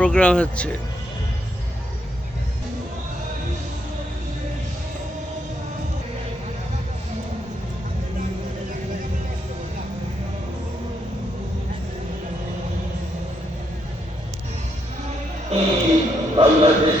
Programme হচ্ছে। বাংলাদেশ